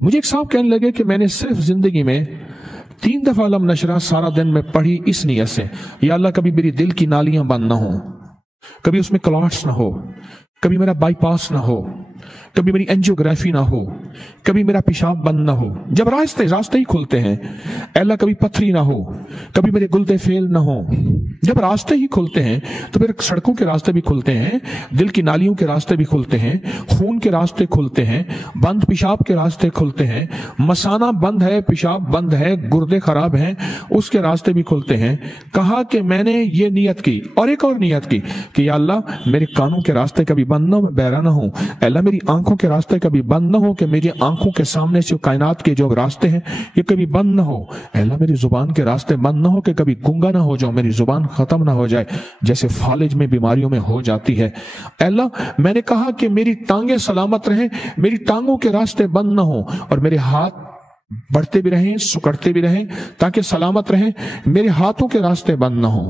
मुझे एक साहब कहने लगे कि मैंने सिर्फ जिंदगी में 3 दफा अलम नशरा सारा दिन में पढ़ी इस नियत से, या अल्लाह कभी मेरी दिल की नालियां बंद ना हो, कभी उसमें क्लॉट्स ना हो, कभी मेरा बाईपास ना हो, कभी मेरी एंजियोग्राफी ना हो, कभी मेरा पेशाब बंद ना हो। जब रास्ते ही खुलते हैं, अल्लाह कभी पथरी ना हो, कभी मेरे गुर्दे फेल ना हो। जब रास्ते ही खुलते हैं तो फिर सड़कों के रास्ते भी खुलते हैं, दिल की नालियों के रास्ते भी खुलते हैं, खून के रास्ते खुलते हैं, बंद पेशाब के रास्ते खुलते हैं, मसाना बंद है, पेशाब बंद है, गुर्दे खराब हैं, उसके रास्ते भी खुलते हैं। कहा कि मैंने ये नियत की और एक और नियत की कि या अल्लाह मेरे कानों के रास्ते कभी बंद ना हो, मैं बहरा ना हूं। अल्लाह मेरी आंखों के रास्ते कभी बंद ना हो कि मेरी आंखों के सामने से कायनात के जो रास्ते हैं ये कभी बंद ना हो। अल्लाह मेरी जुबान के रास्ते बंद ना हो कि कभी गूंगा ना हो जाऊं, मेरी जुबान खत्म ना हो जाए जैसे फालिज में बीमारियों में हो जाती है। अल्लाह मैंने कहा कि मेरी टांगें सलामत रहें, मेरी टांगों के रास्ते बंद ना हो, और मेरे हाथ बढ़ते भी रहें, सुकड़ते भी रहें ताकि सलामत रहें, मेरे हाथों के रास्ते बंद ना हो।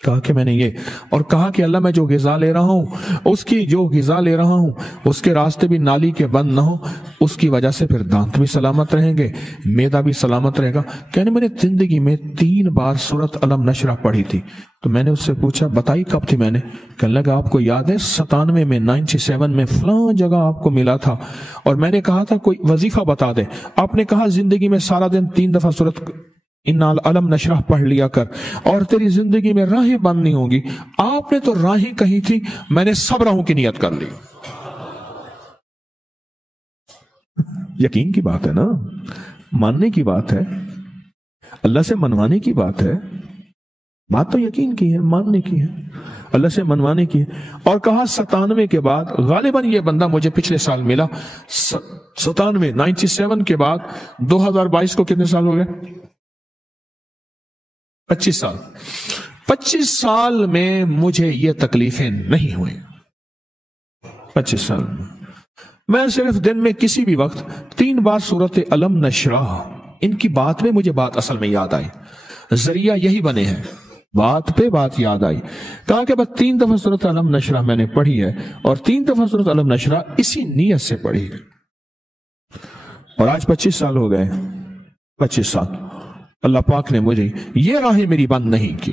कहा कि मैंने ये, और कहा कि अल्लाह मैं जो गिजा ले रहा हूं, उसकी जो गिजा ले रहा हूं उसके रास्ते भी नाली के बंद ना हो, उसकी वजह से फिर दांत भी सलामत रहेंगे, मैदा भी सलामत रहेगा। कहने मैंने जिंदगी में 3 बार सूरत अलम नशरा पढ़ी थी। तो मैंने उससे पूछा बताई कब थी? मैंने कहने लगा आपको याद है 97 में 97 में फलां जगह आपको मिला था, और मैंने कहा था कोई वजीफा बता दे। आपने कहा जिंदगी में सारा दिन 3 दफा सूरत इन्नाल अलम नशरा पढ़ लिया कर और तेरी जिंदगी में राहें बंद नहीं होंगी। आपने तो राहें कही थी, मैंने सब राहों की नियत कर ली। यकीन की बात है ना, मानने की बात है, अल्लाह से मनवाने की बात है। बात तो यकीन की है, मानने की है, अल्लाह से मनवाने की है। और कहा 97 के बाद, गालिबन ये बंदा मुझे पिछले साल मिला 97 के बाद 2022 को कितने साल हो गए? 25 साल। 25 साल में मुझे ये तकलीफें नहीं हुई। 25 साल में मैं सिर्फ दिन में किसी भी वक्त 3 बार सूरत अलम नशरा, इनकी बात में मुझे बात असल में याद आई, जरिया यही बने हैं, बात पे बात याद आई। कहा कि बस 3 दफा सूरत अलम नशरा मैंने पढ़ी है, और 3 दफा सूरत अलम नशरा इसी नीयत से पढ़ी है। और आज 25 साल हो गए। 25 साल अल्लाह पाक ने मुझे ये राहें मेरी बंद नहीं की,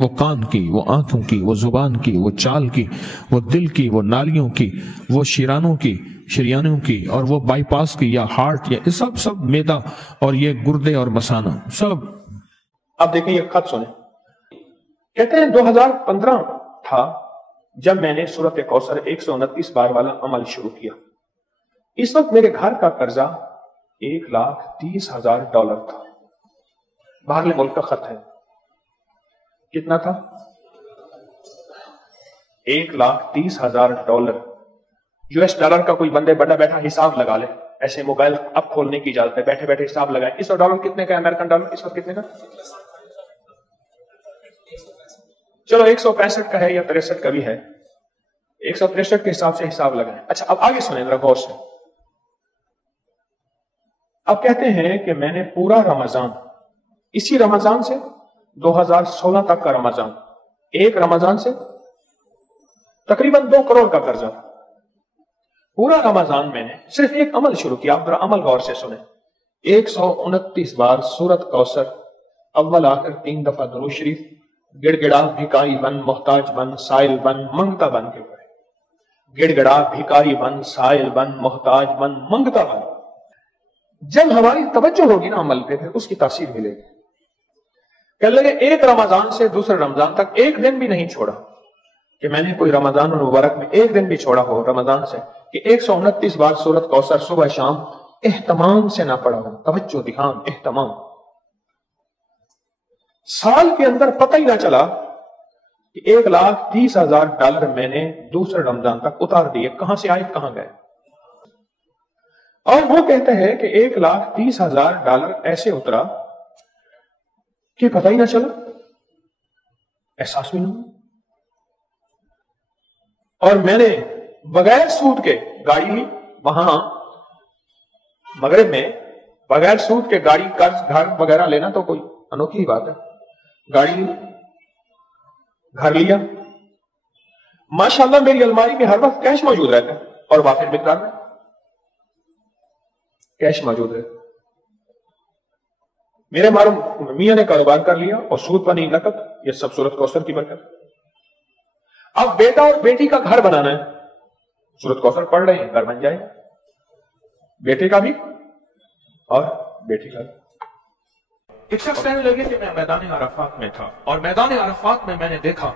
वो कान की, वो आंखों की, वो जुबान की, वो चाल की, वो दिल की, वो नालियों की, वो शिरानों की, शरियानों की, और वो बाईपास की या हार्ट, या सब मैदा और ये गुर्दे और मसाना सब। अब देखें ये खत सुने, कहते हैं 2015 था जब मैंने सूरत कौसर 129 बार वाला अमल शुरू किया। इस वक्त मेरे घर का कर्जा $1,30,000 था। बाहरले मुल्क का खत है। कितना था? $1,30,000। US डॉलर का कोई बंदे बड़ा बैठा हिसाब लगा ले, ऐसे मोबाइल अब खोलने की इजाजत है, बैठे बैठे हिसाब लगाए। इस डॉलर कितने का? अमेरिकन डॉलर इस वक्त कितने का? चलो 165 का है या 63 का भी है, 163 के हिसाब से हिसाब लगाए। अच्छा अब आगे सुने जरा गौर से। अब कहते हैं कि मैंने पूरा रमजान, इसी रमजान से 2016 तक का रमजान, एक रमजान से तकरीबन 2 करोड़ का कर्जा था। पूरा रमजान मैंने सिर्फ एक अमल शुरू किया। आप जरा अमल गौर से सुने। 129 बार सूरत कौसर, अव्वल आखिर 3 दफा दुरूद शरीफ, गिड़गिड़ा भिकारी बन, मोहताज बन, साइल बन, मंगता बन के पढ़े। गिड़गिड़ा भिकारी बन, साइल बन, मोहताज बन, मंगता बन। जब हमारी तवज्जो होगी ना अमल पे, फिर उसकी तासीर मिलेगी। कह लगे एक रमजान से दूसरे रमजान तक एक दिन भी नहीं छोड़ा, कि मैंने कोई रमजान और मुबारक में एक दिन भी छोड़ा हो रमजान से, कि 129 बार सूरत कौसर सुबह शाम एहतमाम से ना पढ़ा हो। तवज्जो, ध्यान, एहतमाम। साल के अंदर पता ही ना चला कि $1,30,000 मैंने दूसरे रमजान तक उतार दिए। कहां से आए, कहां गए? और वो कहते हैं कि $1,30,000 ऐसे उतरा कि पता ही ना चला, एहसास भी नहीं। और मैंने बगैर सूद के गाड़ी ली, वहां मगरिब में बगैर सूद के गाड़ी कर्ज घर वगैरह लेना तो कोई अनोखी बात है। गाड़ी ली, घर लिया, माशाल्लाह मेरी अलमारी में हर वक्त कैश मौजूद रहता है और वाफिर मिकदार में। कैश मौजूद है। मेरे मालूम मियां ने कारोबार कर लिया और सूद पानी नकद, ये सब सूरत कौसर की बरकत। अब बेटा और बेटी का घर बनाना है, सूरत कौसर पढ़ रहे हैं, घर बन जाए, बेटे का भी और बेटी का भी। एक शख्स कहने लगे कि मैं मैदान अराफात में था और मैदान अराफात में मैंने देखा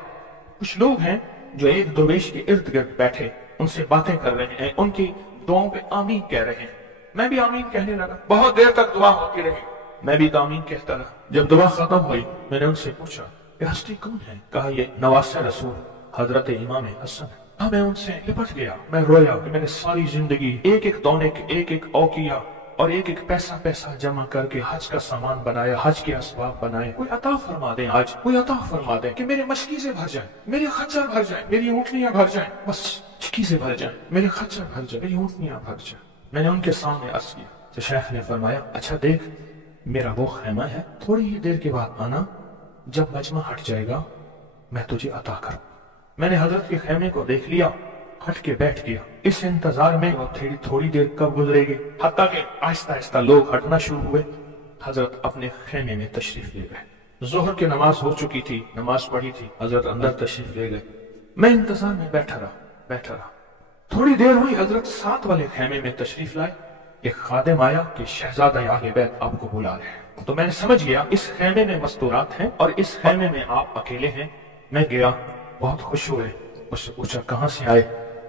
कुछ लोग हैं जो एक दरवेश के इर्द गिर्द बैठे उनसे बातें कर रहे हैं, उनकी दुआओं पे आमीन कह रहे हैं। मैं भी आमीन कहने लगा, बहुत देर तक दुआ होती रही, मैं भी आमीन कहता रहा। जब दुआ खत्म हुई मैंने उनसे पूछा ये हस्ती कौन है? कहा ये नवासे रसूल हजरत इमाम हसन। हाँ, मैं उनसे लिपट गया, मैं रोया कि मैंने सारी जिंदगी एक एक दौने एक एक औकिया और एक एक पैसा पैसा जमा करके हज का सामान बनाया, हज के असबाब बनाए। कोई अता फरमा दे, आज कोई अता फरमा दे कि मेरे मशकीज़ें भर जाए, मेरे खच्चर भर जाए, मेरी ऊँटनियां भर जाए, बस चीज़ें भर जाए, मेरे खच्चर भर जाए, मेरी ऊँटनियां भर जाए। मैंने उनके सामने अर्ज किया तो शेख ने फरमाया अच्छा देख, मेरा वो खैमा है, थोड़ी ही देर के बाद आना, जब मजमा हट जाएगा मैं तुझे अता करूं। मैंने हजरत के खैमे को देख लिया, हट के बैठ गया, इस इंतजार में वो थोड़ी देर कब गुजरेगी, हत्ता के आहिस्ता आहिस्ता लोग हटना शुरू हुए। हजरत अपने खैमे में तशरीफ ले गए। जोहर की नमाज हो चुकी थी, नमाज पढ़ी थी, हजरत अंदर तशरीफ ले गए। मैं इंतजार में बैठा रहा। थोड़ी देर हुई, हजरत साथ वाले खैमे में तशरीफ लाए। एक खादिम आया कि शहजादा आगे बैठ आपको बुला रहे हैं। तो मैंने समझ गया इस खैमे में मस्तूरात हैं और इस खैमे में आप अकेले हैं। मैं गया, बहुत खुश हुए, उससे पूछा कहाँ से आए?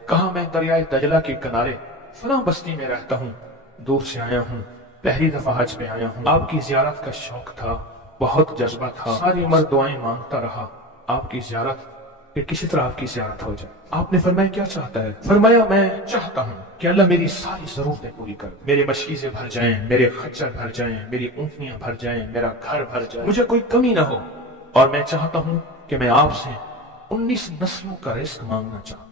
कहा मैं दरियाए दजला के किनारे फलां बस्ती में रहता हूँ, दूर से आया हूँ, पहली दफा हज पे आया हूँ। आपकी जियारत का शौक था, बहुत जज्बा था, सारी उम्र दुआएं मांगता रहा आपकी जियारत, कि किसी तरह आपकी जियारत हो जाए। आपने फरमाया क्या चाहता है? फरमाया मैं चाहता हूँ कि अल्लाह मेरी सारी जरूरतें पूरी कर, मेरे मशकीज़ें भर जाएं, मेरे खच्चर भर जाएं, मेरी ऊँटनियां भर जाएं, मेरा घर भर जाए, मुझे कोई कमी ना हो। और मैं चाहता हूँ कि मैं आपसे 19 नस्लों का रिस्क मांगना चाहता।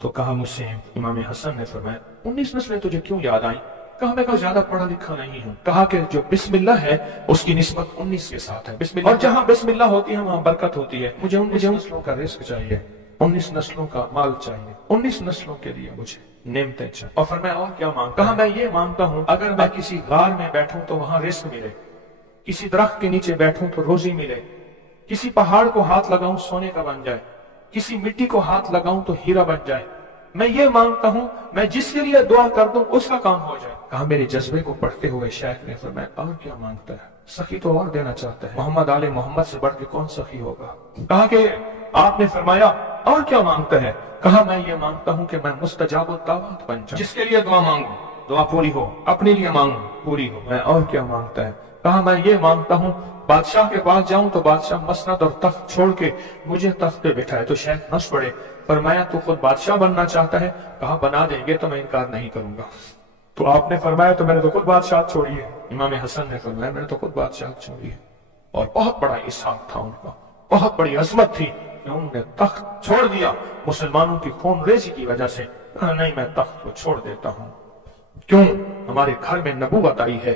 तो कहा मुझसे इमाम हसन ने फरमाया 19 नस्लें तुझे क्यों याद आई? कहा मैं कोई ज्यादा पढ़ा लिखा नहीं हूँ। कहा कि जो बिस्मिल्लाह है उसकी निस्बत 19 के साथ है, बिस्मिल्लाह, और जहाँ बिस्मिल्लाह होती है वहाँ बरकत होती है। मुझे 19 नस्लों का रिस्क चाहिए, 19 नस्लों का माल चाहिए, 19 नस्लों के लिए मुझे नेमतें चाहिए। और फरमाया और क्या मांगता? कहा मैं ये मांगता हूँ अगर मैं किसी गार में बैठूं तो वहां रिस्क मिले, किसी दरख्त के नीचे बैठूं तो रोजी मिले, किसी पहाड़ को हाथ लगाऊं सोने का बन जाए, किसी मिट्टी को हाथ लगाऊं तो हीरा बन जाए। मैं ये मांगता हूं मैं जिसके लिए दुआ कर दूं उसका काम हो जाए। कहा मेरे जज्बे को पढ़ते हुए शेख ने फरमाया और क्या मांगता है? सखी तो और देना चाहता है, मोहम्मद आले मोहम्मद से बढ़ के कौन सखी होगा? कहा कि आपने फरमाया और क्या मांगता है? कहा मैं ये मांगता हूं कि मैं मुस्तजाब दावत बन जाऊं, जिसके लिए दुआ मांगू दुआ पूरी हो, अपने लिए मांगू पूरी हो। मैं और क्या मांगता है? कहा मैं ये मांगता हूँ बादशाह के पास जाऊं तो बादशाह मसनद और तख्त छोड़ के मुझे तख्त पे बिठाए। तो शेख हंस पड़े, फरमाया तू खुद बादशाह बनना चाहता है? कहा बना देंगे तो मैं इनकार नहीं करूंगा। तो आपने फरमाया तो मैंने तो खुद बादशाह छोड़ी है। इमाम हसन ने फरमाया मैंने तो खुद बादशाह छोड़ी है। और बहुत बड़ा इसाक था उनका, बहुत बड़ी अजमत थी कि उन्होंने तख्त छोड़ दिया मुसलमानों की खून रेजी की वजह से। नहीं मैं तख्त को छोड़ देता हूँ, क्यों? हमारे घर में नबूवत आई है,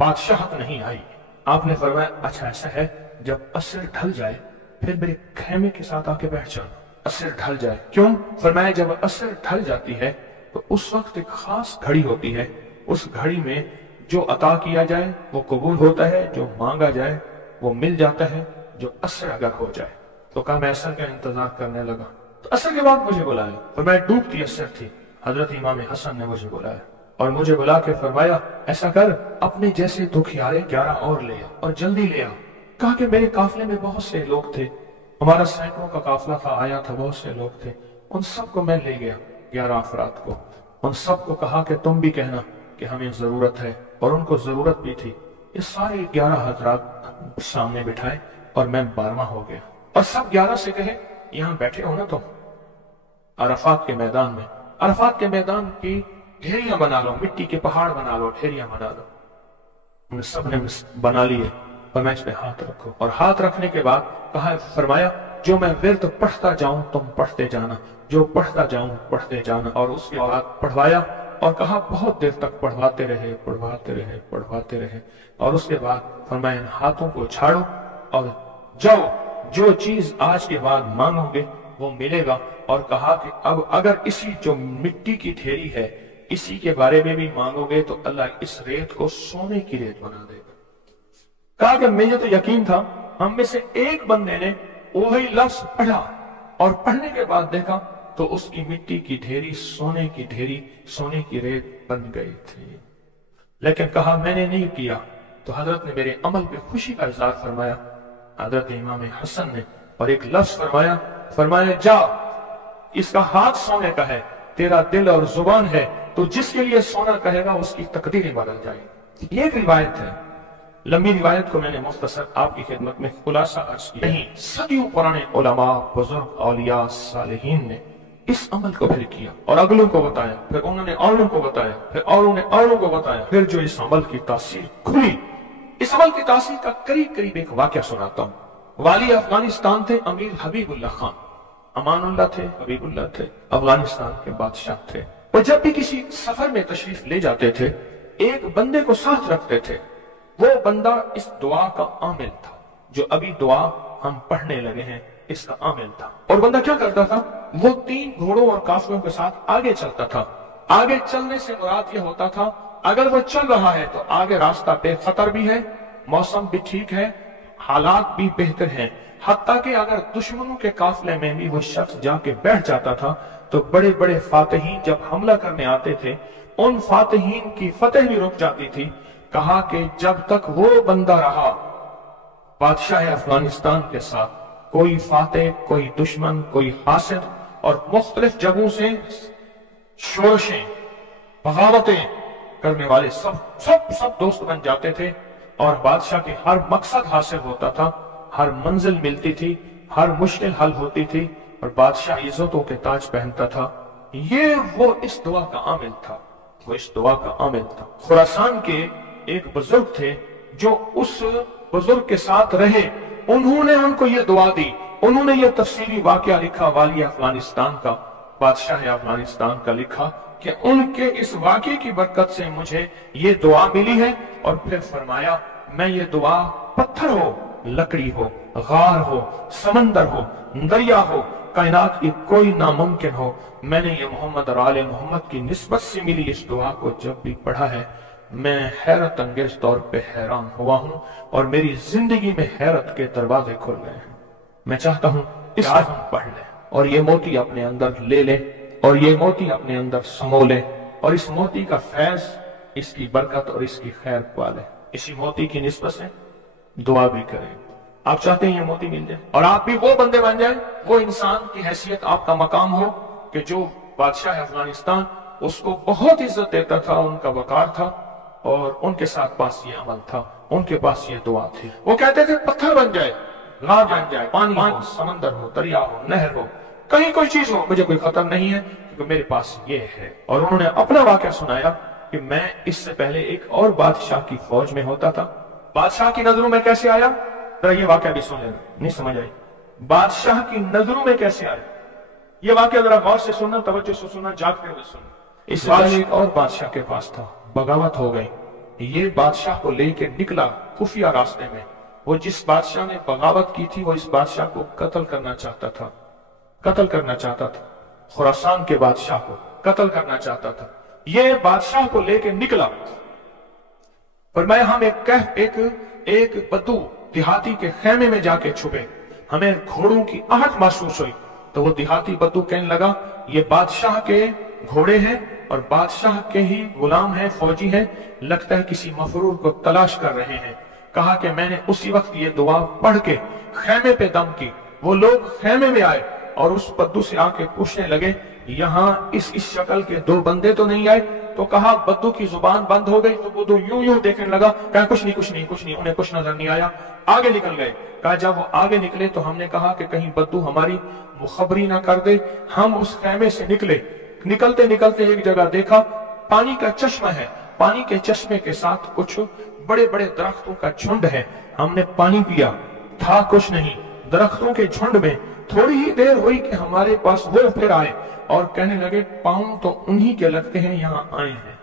बादशाहत नहीं आई। आपने फरमाया अच्छा ऐसा है, जब असर ढल जाए फिर मेरे खेमे के साथ आके बैठ जाना। असर ढल जाए क्यों? फरमाया जब असर ढल जाती है तो उस वक्त एक खास घड़ी होती है, उस घड़ी में जो अता किया जाए वो कबूल होता है, जो मांगा जाए वो मिल जाता है, जो असर अगर हो जाए। तो कहा मैं असर का इंतजार करने लगा। तो असर के बाद मुझे बुलाया, फरमाया डूबती असर थी, हजरत इमाम हसन ने मुझे बुलाया और मुझे बुला के फरमाया ऐसा कर अपने जैसे दुखियारे 11 और ले आ और जल्दी ले आ। कहा कि मेरे काफिले में बहुत से लोग थे, हमारा सैकड़ों का काफिला था, आया था, बहुत से लोग थे, उन सबको मैं ले गया 11 अफराद को। उन सबको कहा कि तुम भी कहना कि हमें जरूरत है, और उनको जरूरत भी थी। ये सारे 11 हजरात सामने बिठाए और मैं 12वां हो गया। और सब 11 से कहे यहाँ बैठे हो ना तुम अरफात के मैदान में, अरफात के मैदान की ढेरियां बना लो, मिट्टी के पहाड़ बना लो, ढेरियां बना लो। उन सब ने बना लिए और मैं इस पे हाथ रखो। और हाथ रखने के बाद कहा फरमाया जो मैं विर्द पढ़ता जाऊं तुम पढ़ते जाना, जो पढ़ता जाऊं पढ़ते जाना। और उसके बाद पढ़वाया और कहा बहुत देर तक पढ़वाते रहे पढ़वाते रहे पढ़वाते रहे। और उसके बाद फरमाया इन हाथों को छाड़ो और जाओ, जो चीज आज के बाद मांगोगे वो मिलेगा। और कहा कि अब अगर इसी जो मिट्टी की ढेरी है इसी के बारे में भी मांगोगे तो अल्लाह इस रेत को सोने की रेत बना देगा। कहा कि मुझे तो यकीन था, हम में से एक बंदे ने वही लफ्ज पढ़ा और पढ़ने के बाद देखा तो उसकी मिट्टी की ढेरी सोने की ढेरी, सोने की रेत बन गई थी। लेकिन कहा मैंने नहीं किया। तो हजरत ने मेरे अमल पे खुशी का इजहार फरमाया, हजरत इमाम हसन ने, और एक लफ्ज फरमाया जा, इसका हाथ सोने का है, तेरा दिल और जुबान है, तो जिसके लिए सोना कहेगा उसकी तकदीरें बदल जाएगी। ये एक रिवायत है, लंबी रिवायत को मैंने मुख्तसर आपकी खिदमत में खुलासा अर्ज किया। नहीं, सदियों पुराने उलमा, बुजुर्ग, औलिया, सालिहीन ने इस अमल को फिर किया और अगलों को बताया, फिर उन्होंने औरों को बताया, फिर औरों ने औरों को बताया, फिर जो इस अमल की तासीर खुली, इस अमल की तासीर का करीब करीब एक वाकया सुनाता हूं। वाली अफगानिस्तान थे अमीर हबीबुल्लाह खान, अमानुल्लाह थे, हबीबुल्लाह थे, अफगानिस्तान के बादशाह थे। वो जब भी किसी सफर में तशरीफ ले जाते थे, एक बंदे को साथ रखते थे। वो बंदा इस दुआ का आमिल था, जो अभी दुआ हम पढ़ने लगे हैं, इसका आमिल था। और बंदा क्या करता था, वो 3 घोड़ों और काफिलों के साथ आगे चलता था। आगे चलने से मुराद ये होता था, अगर वो चल रहा है तो आगे रास्ता बेखतर भी है, मौसम भी ठीक है, हालात भी बेहतर हैं। हत्ता कि अगर दुश्मनों के काफिले में भी वो शख्स जाके बैठ जाता था तो बड़े बड़े फातिहीन जब हमला करने आते थे, उन फातिहीन की फतेह भी रुक जाती थी। कहा कि जब तक वो बंदा रहा बादशाह अफगानिस्तान के साथ, कोई फातेह, कोई दुश्मन, कोई हासिद और मुख्तलिफ जगहों से शोरशें, बगावतें करने वाले सब दोस्त बन जाते थे और बादशाह के हर मकसद हासिल होता था, हर मंजिल मिलती थी, हर मुश्किल हल होती थी और बादशाह इज्जतों के ताज पहनता था। ये वो इस दुआ का आमिल था, वो इस दुआ का आमिल था। खुरासान के एक बुजुर्ग थे जो उस बुजुर्ग के साथ रहे, उन्होंने उनको ये दुआ दी, उन्होंने ये तफसीरी वाकया लिखा, वाली अफगानिस्तान का, बादशाह अफगानिस्तान का लिखा कि उनके इस वाकये की बरकत से मुझे ये दुआ मिली है। और फिर फरमाया, मैं ये दुआ पत्थर हो, लकड़ी हो, गार हो, समंदर हो, दरिया हो, कायनात की कोई नामुमकिन हो, मैंने ये मोहम्मद और आले मोहम्मद की निस्बत से मिली इस दुआ को जब भी पढ़ा है, मैं हैरत अंगेज तौर पे हैरान हुआ हूं और मेरी जिंदगी में हैरत के दरवाजे खुल गए हैं। मैं चाहता हूं इस आज हम पढ़ लें और ये मोती अपने अंदर ले लें और ये मोती अपने अंदर समो लें और इस मोती का फैज, इसकी बरकत और इसकी खैर पा लें। इसी मोती की निस्बत से दुआ भी करें। आप चाहते हैं ये मोती मिल जाए और आप भी वो बंदे बन जाए, वो इंसान की हैसियत आपका मकाम हो कि जो बादशाह अफगानिस्तान उसको बहुत इज्जत देता था, उनका वकार था और उनके साथ पास ये अमल था, उनके पास ये दुआ थी। वो कहते थे पत्थर बन जाए, गार बन जाए, पानी हो, समंदर हो, दरिया हो, नहर हो, कहीं कोई चीज हो, मुझे कोई खत्म नहीं है क्योंकि मेरे पास ये है। और उन्होंने अपना वाकया सुनाया कि मैं इससे पहले एक और बादशाह की फौज में होता था। बादशाह की नजरों में कैसे आया, जरा ये वाकया भी सुन लेना, नहीं समझ आई। बादशाह की नजरों में कैसे आया, ये वाकया जरा गौर से सुनना, तवज्जो से सुनना, जागते हुए सुनना। इस बादशाह एक और बादशाह के पास था, बगावत हो गई। ये बादशाह को लेके निकला खुफिया रास्ते में। वो जिस बादशाह ने बगावत की थी वो इस बादशाह को कत्ल करना चाहता था, कत्ल करना चाहता था, खुरासान के बादशाह को कत्ल करना चाहता था। ये बादशाह को लेके निकला, पर मैं हम एक बद्दू देहाती के खेमे में जाके छुपे। हमें घोड़ों की आहट महसूस हुई तो वो देहाती बद्दू कहने लगा, ये बादशाह के घोड़े हैं और बादशाह के ही गुलाम हैं, फौजी हैं, लगता है किसी मफरूर को तलाश कर रहे हैं। कहा कि मैंने उसी वक्त ये दुआ पढ़ के खेमे पे दम की। वो लोग खेमे में आए और उस बद्दू से आके पूछने लगे, यहाँ इस शक्ल के 2 बंदे तो नहीं आए? तो कहा, बद्दू की जुबान बंद हो गई तो बद्दू यूं देखने लगा, कहा कुछ नहीं, उन्हें कुछ नजर नहीं आया, आगे निकल गए। कहा जब वो आगे निकले तो हमने कहा कि कहीं बद्दू हमारी मुखबरी ना कर दे। हम उस खेमे से निकले, निकलते निकलते एक जगह देखा पानी का चश्मा है, पानी के चश्मे के साथ कुछ बड़े बड़े दरख्तों का झुंड है। हमने पानी पिया, था कुछ नहीं, दरख्तों के झुंड में। थोड़ी ही देर हुई कि हमारे पास वो फिर आए और कहने लगे, पाँव तो उन्हीं के लगते हैं, यहाँ आए हैं।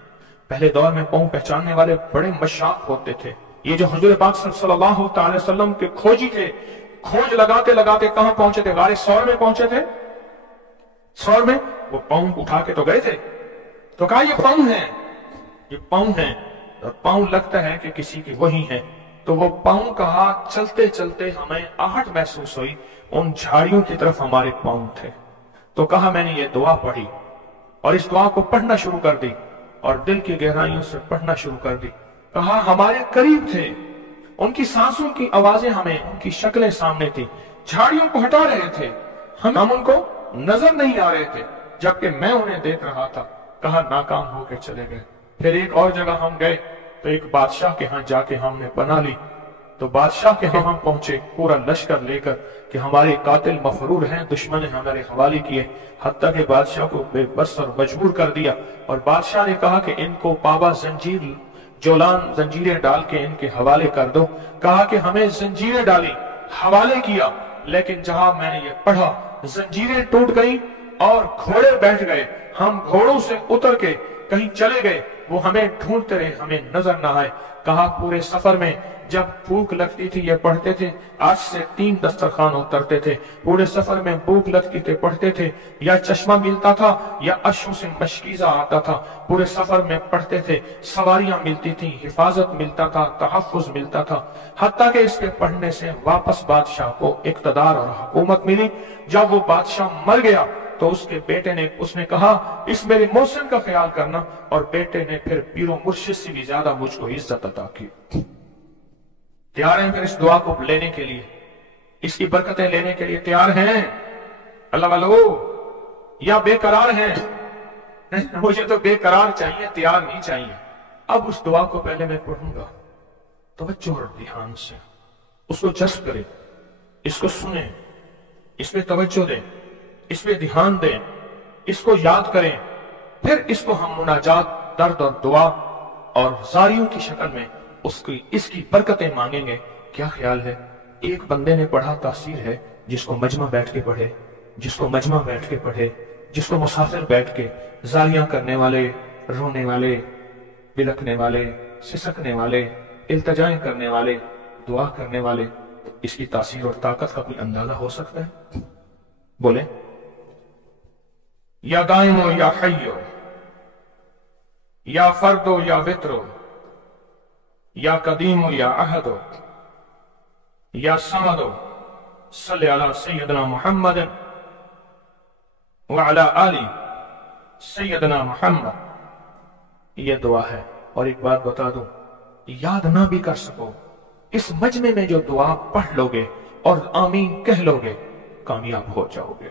पहले दौर में पाँव पहचानने वाले बड़े मशाक होते थे। ये जो हुजूर पाक सल्लल्लाहु अलैहि वसल्लम के खोजी थे, खोज लगाते लगाते कहां पहुंचे थे? गारे सौर में पहुंचे थे। सौर में वो पाँव उठा के तो गए थे, تو کہا یہ پاؤں ہیں، یہ پاؤں ہیں، اور پاؤں لگتا ہے کہ کسی کی وہی ہے۔ تو وہ پاؤں کہا چلتے چلتے ہمیں آہٹ محسوس ہوئی، ان جھاڑیوں کی طرف ہمارے پاؤں تھے۔ تو کہا میں نے یہ دعا پڑھی اور اس دعا کو پڑھنا شروع کر دی اور دل کی گہرائیوں سے پڑھنا شروع کر دی۔ کہا ہمارے قریب تھے، ان کی سانسوں کی آوازیں ہمیں، ان کی شکلیں سامنے تھی، جھاڑیوں کو ہٹا رہے تھے، ہم ان کو نظر نہیں آ رہے تھے جبکہ میں انہیں دیکھ رہا تھا۔ کہا ناکام ہو کے چلے گئے۔ پھر ایک اور جگہ ہم گئے تو ایک بادشاہ کے ہاں جا کے ہم نے پناہ لی۔ تو بادشاہ کے ہاں ہم پہنچے پورا لشکر لے کر کہ ہمارے قاتل مفرور ہیں، دشمن نے ہمارے حوالے کیے، حتیٰ کہ بادشاہ کو بے بس اور مجبور کر دیا۔ اور بادشاہ نے کہا کہ ان کو پابا زنجیر جولان زنجیریں ڈال کے ان کے حوالے کر دو۔ کہا کہ ہمیں زنجیریں ڈالی، حوالے کیا، لیکن جہاں میں نے یہ پڑھا زنجیریں ٹوٹ گئیں اور گھوڑے بیٹھ گئے۔ ہم گھوڑوں سے اتر کے کہیں چلے گئے، وہ ہمیں ڈھونڈتے رہے، ہمیں نظر نہ آئے۔ کہا پورے سفر میں جب بھوک لگتی تھی یہ پڑھتے تھے، آج سے 3 دسترخوان اترتے تھے۔ پورے سفر میں بھوک لگتی تھے پڑھتے تھے، یا چشمہ ملتا تھا یا اشو سے مشکیزہ آتا تھا۔ پورے سفر میں پڑھتے تھے، سواریاں ملتی تھیں، حفاظت ملتا تھا، تحفظ ملتا تھا، حتیٰ کہ اس کے پڑھنے سے واپس بادشاہ کو اقتدار اور حکومت ملی۔ جب وہ بادشاہ مر گیا تو اس کے بیٹے نے اس نے کہا اس میرے محسن کا خیال کرنا، اور بیٹے نے پھر پیر و مرشد سے بھی زیادہ مجھ کو عزت عطا کی۔ تیار ہیں پھر اس دعا کو لینے کے لیے، اس کی برکتیں لینے کے لیے تیار ہیں اللہ والو، یا بے قرار ہیں؟ مجھے تو بے قرار چاہیے، تیار نہیں چاہیے۔ اب اس دعا کو پہلے میں پڑھوں گا، توجہ اور دھیان سے اس کو جذب کریں، اس کو سنیں، اس پہ توجہ دیں، اس پہ دھیان دیں، اس کو یاد کریں، پھر اس کو ہم مناجات، درد اور دعا اور زاریوں کی شکل میں اس کی برکتیں مانگیں گے۔ کیا خیال ہے ایک بندے نے پڑھا تاثیر ہے، جس کو مجمع بیٹھ کے پڑھے، جس کو مجمع بیٹھ کے پڑھے، جس کو مسافر بیٹھ کے، زاریاں کرنے والے، رونے والے، بلکنے والے، سسکنے والے، التجائیں کرنے والے، دعا کرنے والے، اس کی تاثیر اور طاقت کا کوئی اندازہ ہو سکتا ہے؟ بولیں یا دائمو یا حیو، یا فردو یا وطرو، یا قدیمو یا احدو، یا سمدو، صلی علی سیدنا محمد وعلی آلی سیدنا محمد۔ یہ دعا ہے۔ اور ایک بات بتا دوں، یاد نہ بھی کر سکو، اس مجمع میں جو دعا پڑھ لو گے اور آمین کہہ لو گے، کامیاب ہو جاؤ گے۔